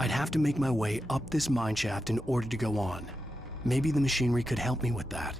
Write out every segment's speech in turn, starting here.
I'd have to make my way up this mine shaft in order to go on. Maybe the machinery could help me with that.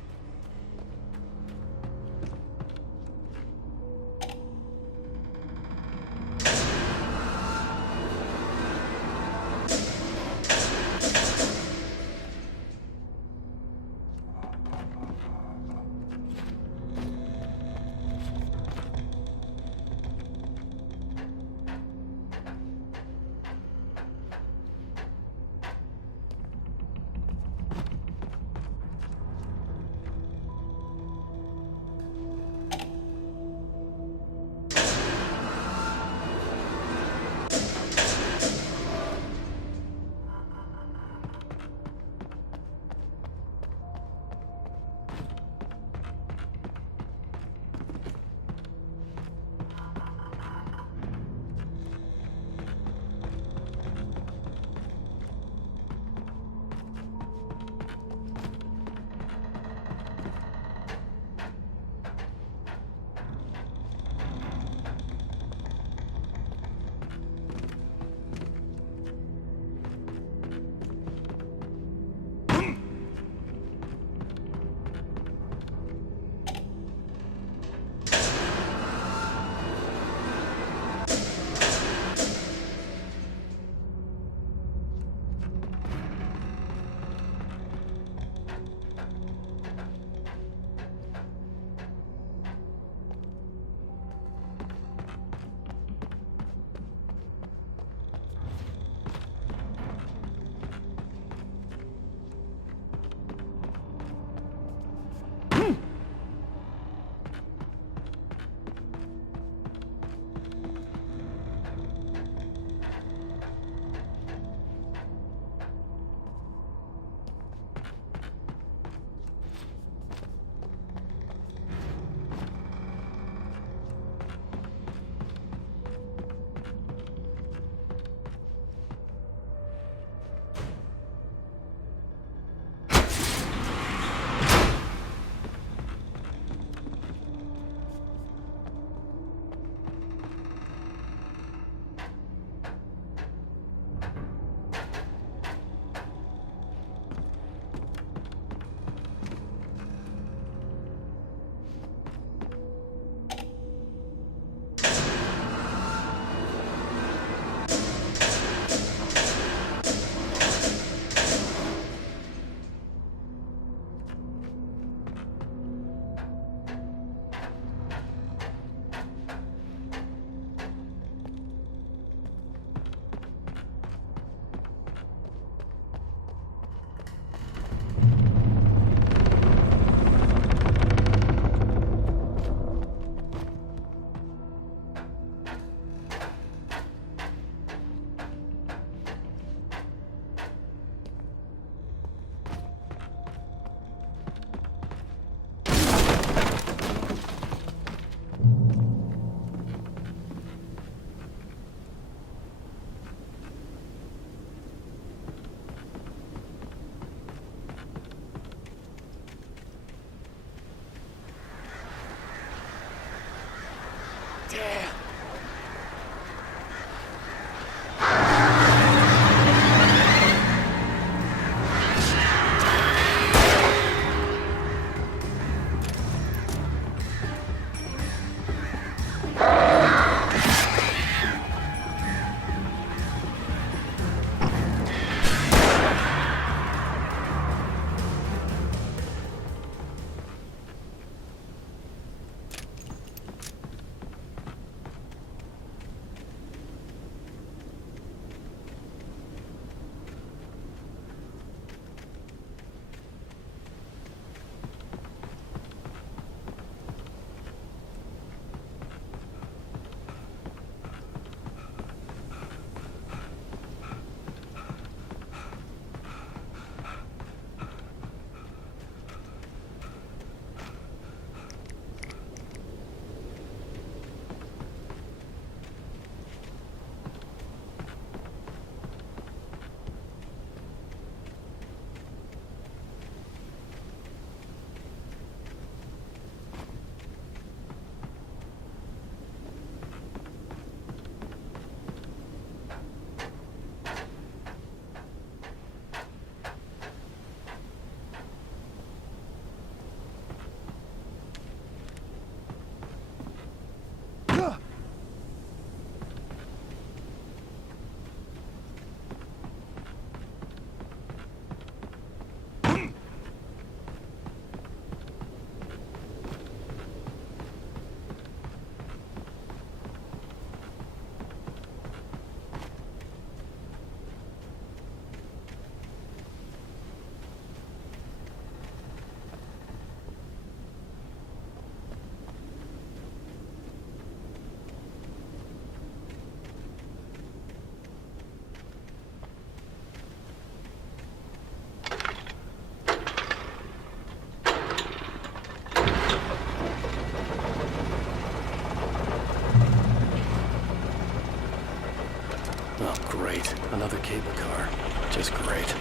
for cable car. Just great.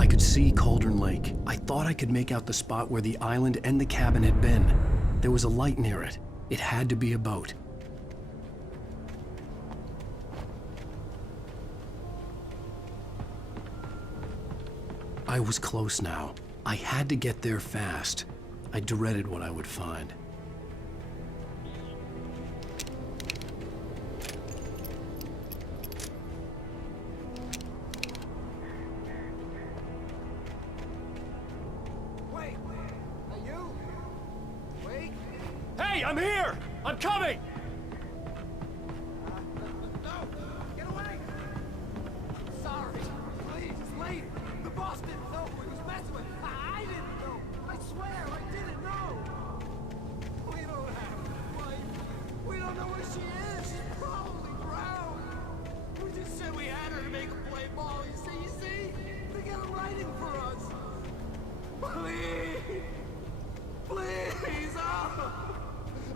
I could see Cauldron Lake. I thought I could make out the spot where the island and the cabin had been. There was a light near it. It had to be a boat. I was close now. I had to get there fast. I dreaded what I would find. Wait! Are you? Wait! Hey, I'm here! I'm coming! No! Get away! Sorry. Please, it's late. The boss didn't know who he was messing with. I didn't know. I swear, I didn't know. We don't have a wife. We don't know where she is. She's probably drowned. We just said we had her to make a play ball. You see? They got a writing for us. Please! Please! Oh,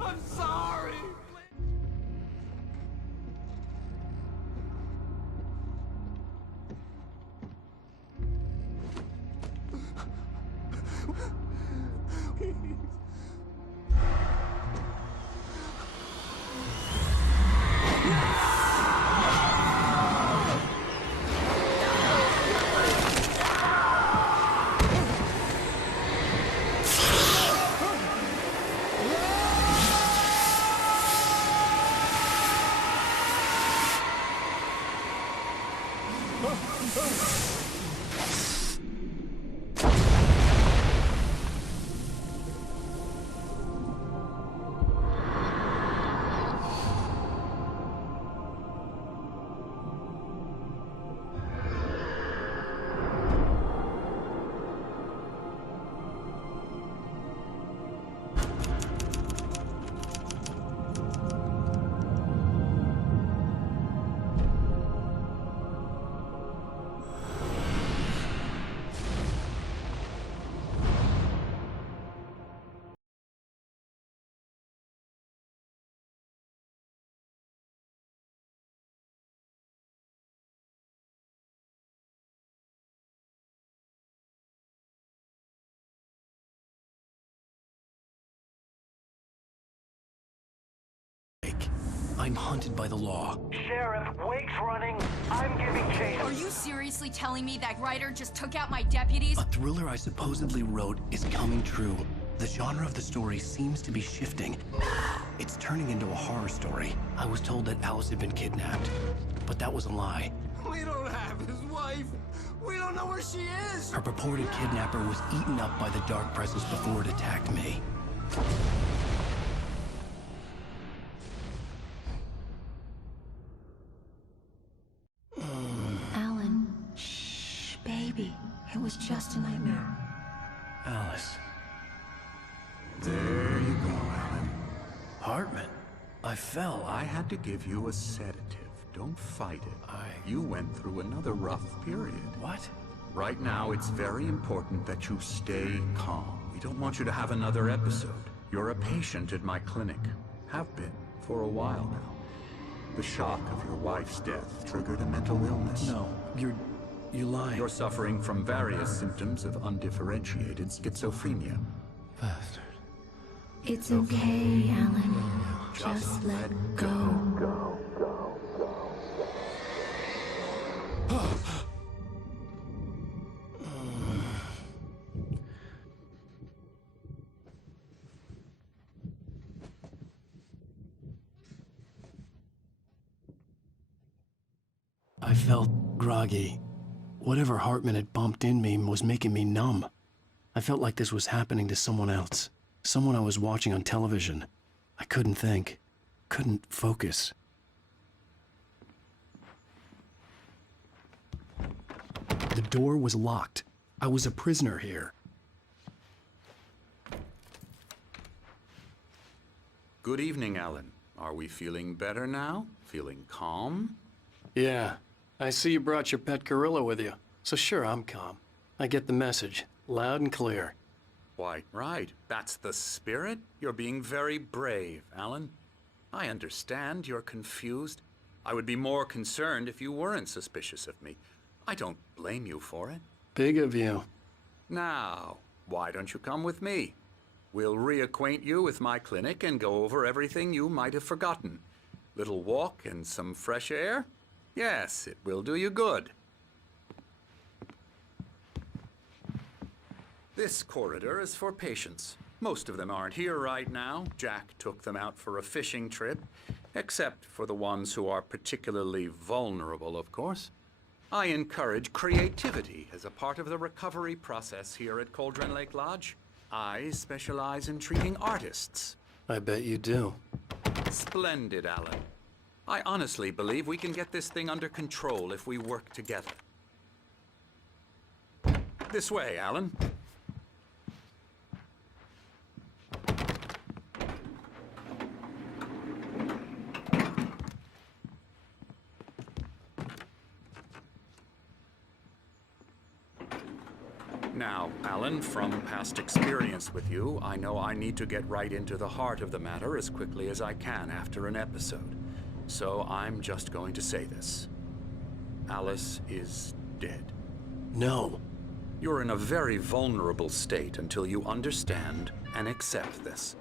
I'm sorry! I'm hunted by the law. Sheriff, Wake's running. I'm giving chase. Are you seriously telling me that writer just took out my deputies? A thriller I supposedly wrote is coming true. The genre of the story seems to be shifting. It's turning into a horror story. I was told that Alice had been kidnapped, but that was a lie. We don't have his wife. We don't know where she is. Her purported kidnapper was eaten up by the dark presence before it attacked me. Alan, shh, baby. It was just a nightmare. Alice. There you go, Alan. Hartman. I fell. I had to give you a sedative. Don't fight it. You went through another rough period. What? Right now, it's very important that you stay calm. We don't want you to have another episode. You're a patient at my clinic. Have been for a while now. The shock of your wife's death triggered a mental illness. No, you're lying. You're suffering from various symptoms of undifferentiated schizophrenia. Bastard. It's okay, Alan. Just let go. I felt groggy. Whatever Hartman had bumped in me was making me numb. I felt like this was happening to someone else. Someone I was watching on television. I couldn't think. Couldn't focus. The door was locked. I was a prisoner here. Good evening, Alan. Are we feeling better now? Feeling calm? Yeah. I see you brought your pet gorilla with you. So sure, I'm calm. I get the message. Loud and clear. Why, right. That's the spirit. You're being very brave, Alan. I understand you're confused. I would be more concerned if you weren't suspicious of me. I don't blame you for it. Big of you. Now, why don't you come with me? We'll reacquaint you with my clinic and go over everything you might have forgotten. Little walk and some fresh air? Yes, it will do you good. This corridor is for patients. Most of them aren't here right now. Jack took them out for a fishing trip, except for the ones who are particularly vulnerable, of course. I encourage creativity as a part of the recovery process here at Cauldron Lake Lodge. I specialize in treating artists. I bet you do. Splendid, Alan. I honestly believe we can get this thing under control if we work together. This way, Alan. Now, Alan, from past experience with you, I know I need to get right into the heart of the matter as quickly as I can after an episode. So I'm just going to say this. Alice is dead. No. You're in a very vulnerable state until you understand and accept this.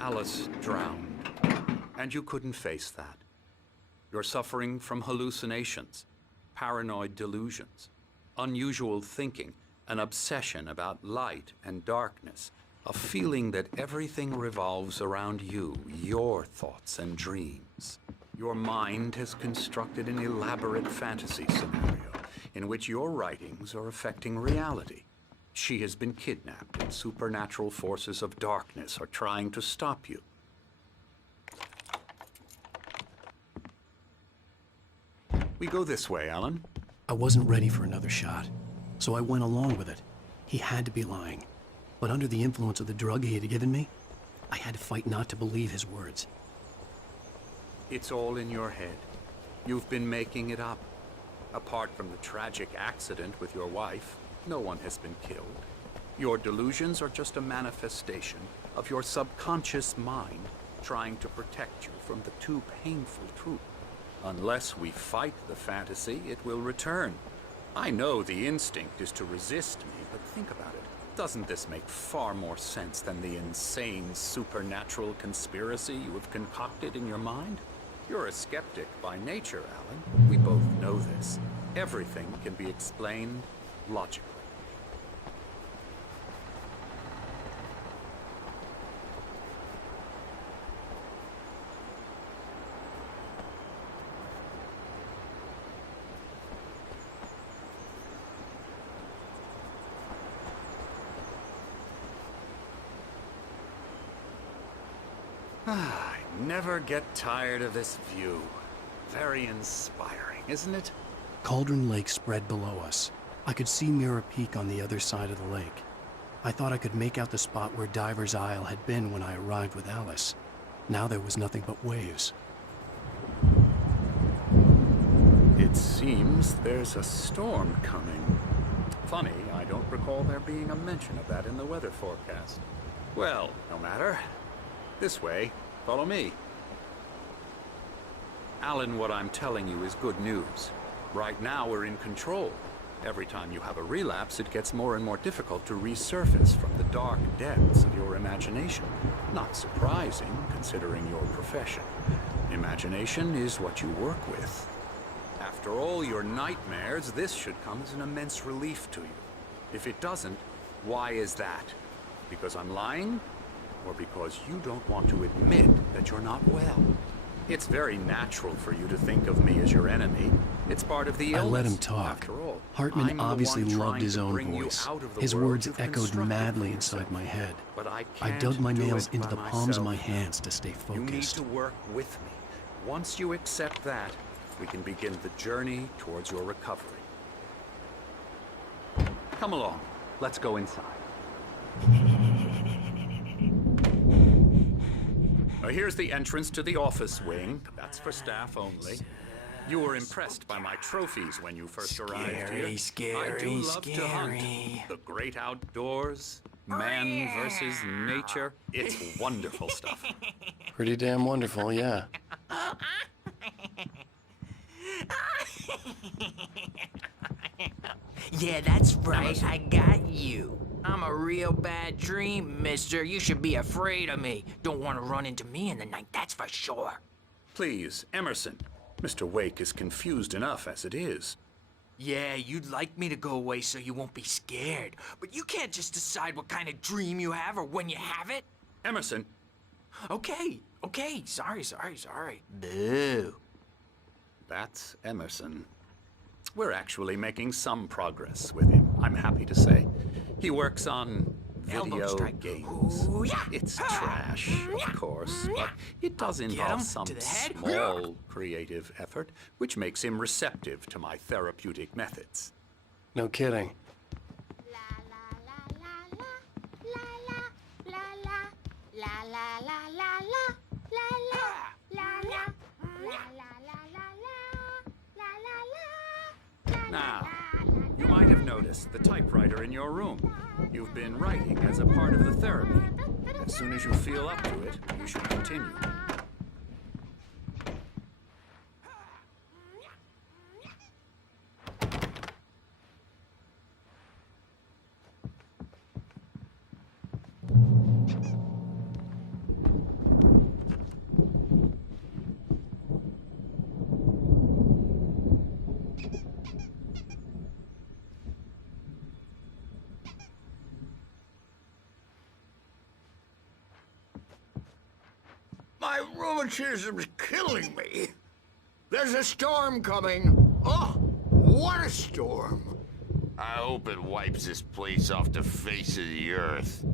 Alice drowned, and you couldn't face that. You're suffering from hallucinations, paranoid delusions, unusual thinking, an obsession about light and darkness, a feeling that everything revolves around you, your thoughts and dreams. Your mind has constructed an elaborate fantasy scenario in which your writings are affecting reality. She has been kidnapped, and supernatural forces of darkness are trying to stop you. We go this way, Alan. I wasn't ready for another shot, so I went along with it. He had to be lying. But under the influence of the drug he had given me, I had to fight not to believe his words. It's all in your head. You've been making it up. Apart from the tragic accident with your wife, no one has been killed. Your delusions are just a manifestation of your subconscious mind trying to protect you from the too painful truth. Unless we fight the fantasy, it will return. I know the instinct is to resist me, but think about it. Doesn't this make far more sense than the insane supernatural conspiracy you have concocted in your mind? You're a skeptic by nature, Alan. We both know this. Everything can be explained logically. I never get tired of this view. Very inspiring, isn't it? Cauldron Lake spread below us. I could see Mirror Peak on the other side of the lake. I thought I could make out the spot where Diver's Isle had been when I arrived with Alice. Now there was nothing but waves. It seems there's a storm coming. Funny, I don't recall there being a mention of that in the weather forecast. Well, no matter. This way. Follow me. Alan, what I'm telling you is good news. Right now, we're in control. Every time you have a relapse, it gets more and more difficult to resurface from the dark depths of your imagination. Not surprising, considering your profession. Imagination is what you work with. After all your nightmares, this should come as an immense relief to you. If it doesn't, why is that? Because I'm lying? Or because you don't want to admit that you're not well? It's very natural for you to think of me as your enemy. It's part of the illness. I let him talk. After all, Hartman I'm the obviously one loved trying his to own bring you voice. out of the His world words you've echoed constructed madly for inside yourself. my head. But I I dug can't my do nails it into by the palms of myself. my hands to stay You need focused. to work with me. Once you accept that, we can begin the journey towards your recovery. Come along. Let's go inside. Now, here's the entrance to the office wing. That's for staff only. You were impressed by my trophies when you first arrived here. I do love to hunt. The great outdoors, man versus nature. It's wonderful stuff. Pretty damn wonderful, yeah. Yeah, that's right. I got you. I'm a real bad dream, mister. You should be afraid of me. Don't want to run into me in the night, that's for sure. Please, Emerson. Mr. Wake is confused enough as it is. Yeah, you'd like me to go away so you won't be scared. But you can't just decide what kind of dream you have or when you have it. Emerson, Okay. Sorry. Boo. that's Emerson. We're actually making some progress with him, I'm happy to say. He works on Elbow video strike. games. Ooh, yeah. It's trash, of course, but it does Get involve him some to the head. small creative effort, which makes him receptive to my therapeutic methods. No kidding. Now, you might have noticed the typewriter in your room. You've been writing as a part of the therapy. As soon as you feel up to it, you should continue. My rheumatism's killing me. There's a storm coming. Oh, what a storm. I hope it wipes this place off the face of the earth.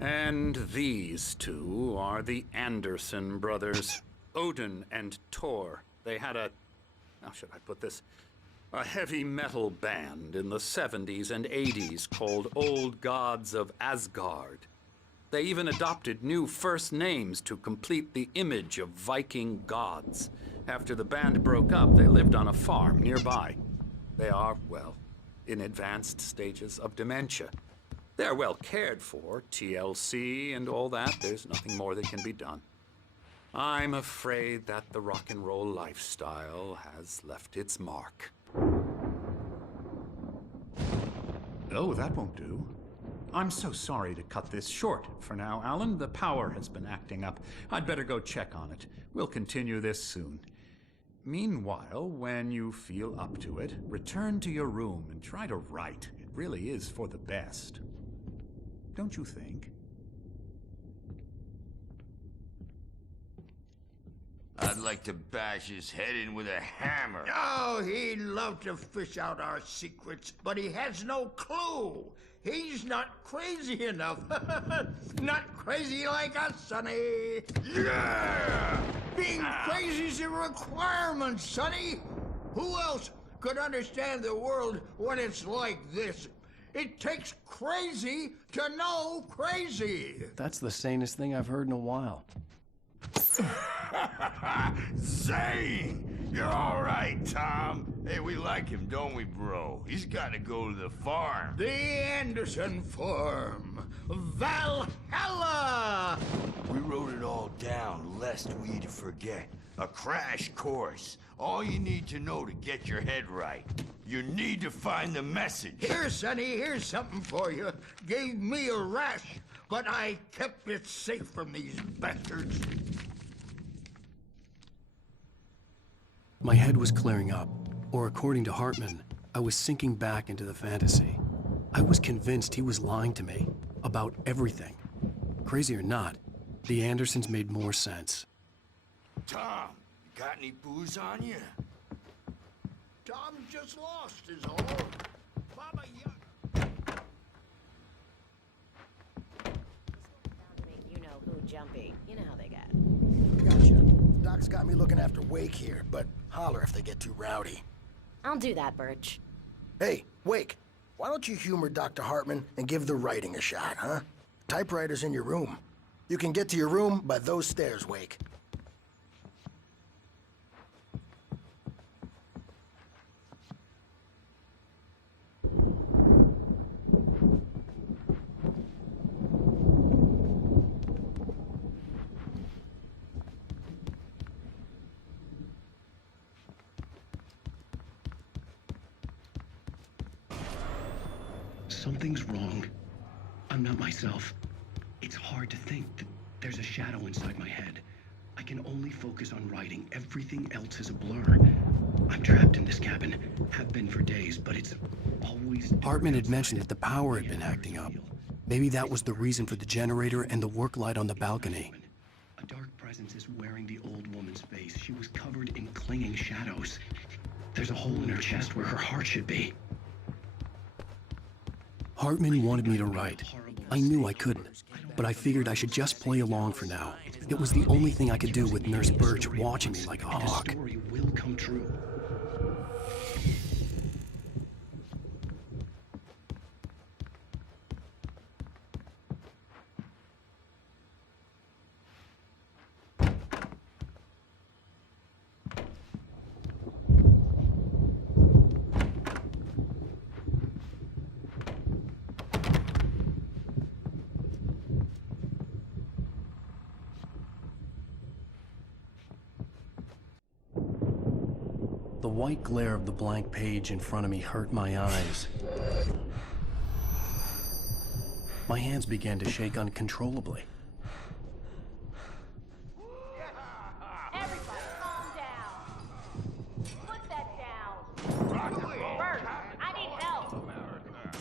And these two are the Anderson brothers, Odin and Thor. They had how should I put this? A heavy metal band in the 70s and 80s called Old Gods of Asgard. They even adopted new first names to complete the image of Viking gods. After the band broke up, they lived on a farm nearby. They are, well, in advanced stages of dementia. They're well cared for, TLC and all that. There's nothing more that can be done. I'm afraid that the rock and roll lifestyle has left its mark. Oh, that won't do. I'm so sorry to cut this short for now, Alan. The power has been acting up. I'd better go check on it. We'll continue this soon. Meanwhile, when you feel up to it, return to your room and try to write. It really is for the best. Don't you think? I'd like to bash his head in with a hammer. Oh, he'd love to fish out our secrets, but he has no clue. He's not crazy enough. Not crazy like us, Sonny. Yeah! Being crazy's a requirement, Sonny. Who else could understand the world when it's like this? It takes crazy to know crazy. That's the sanest thing I've heard in a while. Zane! You're all right, Tom. Hey, we like him, don't we, bro? He's got to go to the farm. The Anderson Farm. Valhalla! We wrote it all down, lest we'd forget. A crash course. All you need to know to get your head right. You need to find the message. Here, Sonny, here's something for you. Gave me a rash, but I kept it safe from these bastards. My head was clearing up, or according to Hartman, I was sinking back into the fantasy. I was convinced he was lying to me about everything. Crazy or not, the Andersons made more sense. Tom, got any booze on you? Tom just lost his all. Baba Yaga. Make you know who jumpy. You know how they get. Gotcha. Doc's got me looking after Wake here, but holler if they get too rowdy. I'll do that, Birch. Hey, Wake, why don't you humor Dr. Hartman and give the writing a shot, huh? Typewriter's in your room. You can get to your room by those stairs, Wake. Something's wrong. I'm not myself. It's hard to think that there's a shadow inside my head. I can only focus on writing. Everything else is a blur. I'm trapped in this cabin. Have been for days, but it's always... Hartman had mentioned that the power had been acting up. Maybe that was the reason for the generator and the work light on the balcony. A dark presence is wearing the old woman's face. She was covered in clinging shadows. There's a hole in her chest where her heart should be. Hartman wanted me to write. I knew I couldn't, but I figured I should just play along for now. It was the only thing I could do with Nurse Birch watching me like a hawk. The story will come true. The white glare of the blank page in front of me hurt my eyes. My hands began to shake uncontrollably. Everybody, calm down. Put that down. Bert, I need help.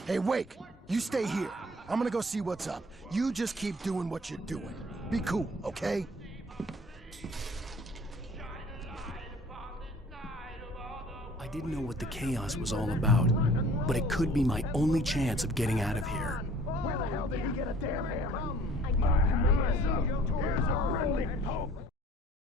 Hey, Wake, you stay here. I'm gonna go see what's up. You just keep doing what you're doing. Be cool, okay? I didn't know what the chaos was all about, but it could be my only chance of getting out of here. Where the hell did he get a damn hand?